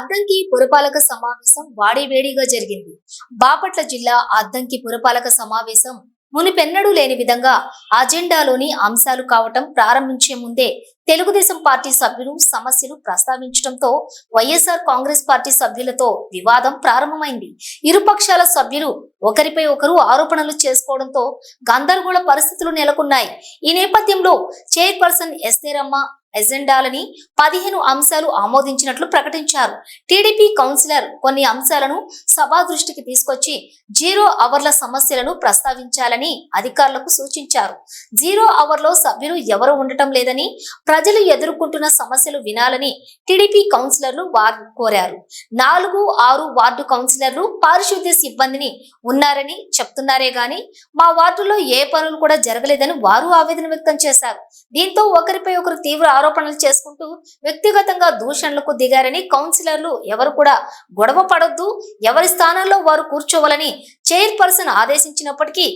అద్దంకి పురపాలక సమావేశం వాడివేడిగా జరిగింది. బాపట్ల జిల్లా అద్దంకి పురపాలక సమావేశం మునిపెన్నడూ లేని విధంగా అజెండాలోని అంశాలు కావటం ప్రారంభించే ముందే తెలుగుదేశం పార్టీ సభ్యులు సమస్యలు ప్రస్తావించడంతో వైఎస్ఆర్ కాంగ్రెస్ పార్టీ సభ్యులతో వివాదం ప్రారంభమైంది. ఇరుపక్షాల సభ్యులు ఒకరిపై ఒకరు ఆరోపణలు చేసుకోవడంతో గందరగోళ పరిస్థితులు నెలకొన్నాయి. ఈ నేపథ్యంలో చైర్పర్సన్ ఎస్తేరమ్మ ఎజెండాలని 15 అంశాలు ఆమోదించినట్లు ప్రకటించారు. టీడీపీ కౌన్సిలర్ కొన్ని అంశాలను సభా దృష్టికి తీసుకొచ్చి 0 అవర్ల సమస్యలను ప్రస్తావించాలని అధికారులకు సూచించారు. 0 అవర్లో సభ్యులు ఎవరు ఉండటం లేదని, ప్రజలు ఎదుర్కొంటున్న సమస్యలు వినాలని టీడీపీ కౌన్సిలర్లు వారు కోరారు. 4, 6 వార్డు కౌన్సిలర్లు పారిశుద్ధ్య సిబ్బందిని ఉన్నారని చెప్తున్నారే గాని మా వార్డులో ఏ పనులు కూడా జరగలేదని వారు ఆవేదన వ్యక్తం చేశారు. దీంతో ఒకరిపై ఒకరు తీవ్ర ఆరోపణలు చేసుకుంటూ వ్యక్తిగతంగా దూషణలకు దిగారని, కౌన్సిలర్లు ఎవరు కూడా గొడవ పడొద్దు, ఎవరి స్థానాల్లో వారు కూర్చోవాలని చైర్పర్సన్ ఆదేశించినప్పటికీ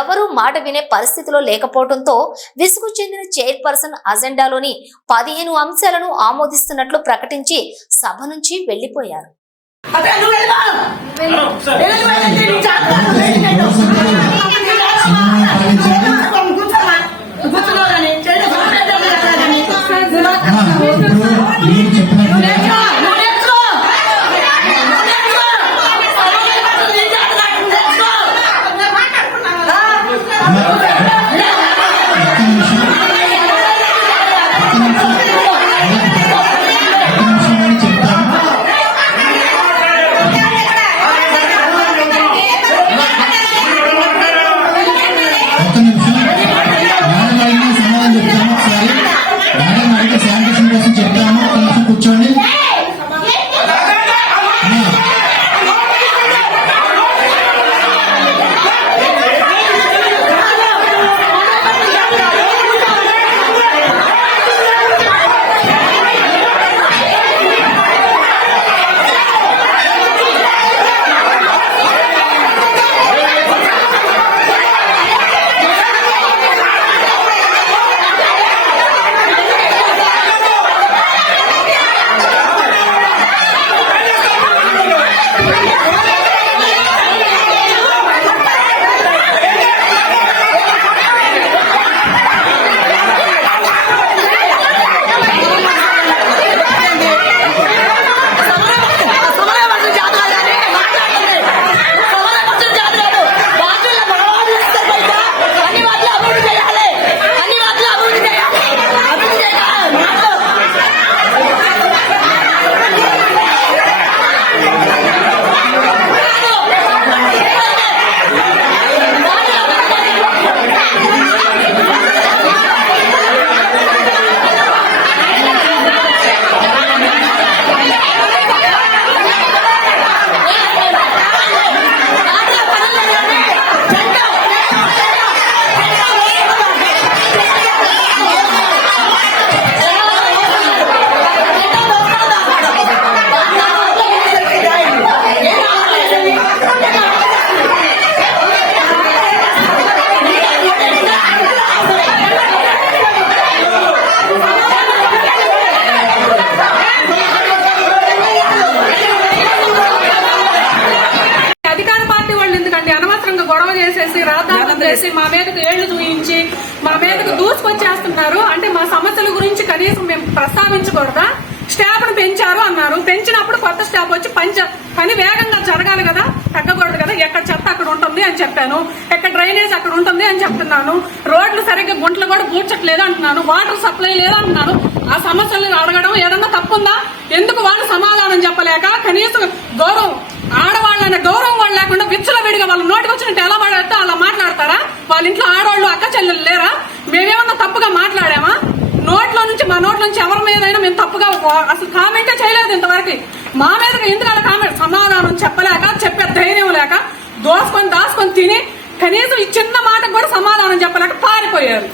ఎవరూ మాట వినే పరిస్థితిలో లేకపోవడంతో విసుగు చెందిన చైర్పర్సన్ అజెండాలోని 15 అంశాలను ఆమోదిస్తున్నట్లు ప్రకటించి సభ నుంచి వెళ్లిపోయారు. మా మీదకు ఏళ్లు చూయించి మా మీదకు దూసుకొచ్చేస్తున్నారు. అంటే మా సమస్యల గురించి కనీసం మేము ప్రస్తావించకూడదా? స్టాఫ్ ను పెంచారు అన్నారు, పెంచినప్పుడు కొత్త స్టాఫ్ వచ్చి పని వేగంగా జరగాలి కదా, తగ్గకూడదు కదా. ఎక్కడ చెత్త అక్కడ ఉంటుంది అని చెప్పాను, ఎక్కడ డ్రైనేజ్ అక్కడ ఉంటుంది అని చెప్తున్నాను, రోడ్లు సరిగ్గా గుంటలు కూడా పూడ్చట్లేదు అంటున్నాను, వాటర్ సప్లై లేదంటున్నాను. ఆ సమస్యలు అడగడం ఏదన్నా తప్పుందా? ఎందుకు వాళ్ళు సమాధానం చెప్పలేక కనీసం గౌరవం ఆడవాళ్ళనే గౌరవం వాళ్ళు లేకుండా విచ్చలవిడిగా వాళ్ళ నోటికి వచ్చినట్టు ఎలా మాట్లాడితే అలా మాట్లాడతారా? వాళ్ళ ఇంట్లో ఆడవాళ్ళు అక్క చెల్లెలు లేరా? మేమేమన్నా తప్పుగా మాట్లాడామా? మా నోట్ల నుంచి ఎవరి మీదైనా మేము తప్పుగా అసలు కామెంటే చేయలేదు ఇంతవరకు. మా మీద ఎందుకంటే కామెంట్ సమాధానం చెప్పలేక, చెప్పే ధైర్యం లేక దాచుకొని తిని కనీసం ఈ చిన్న మాటకు కూడా సమాధానం చెప్పలేక పారిపోయారు.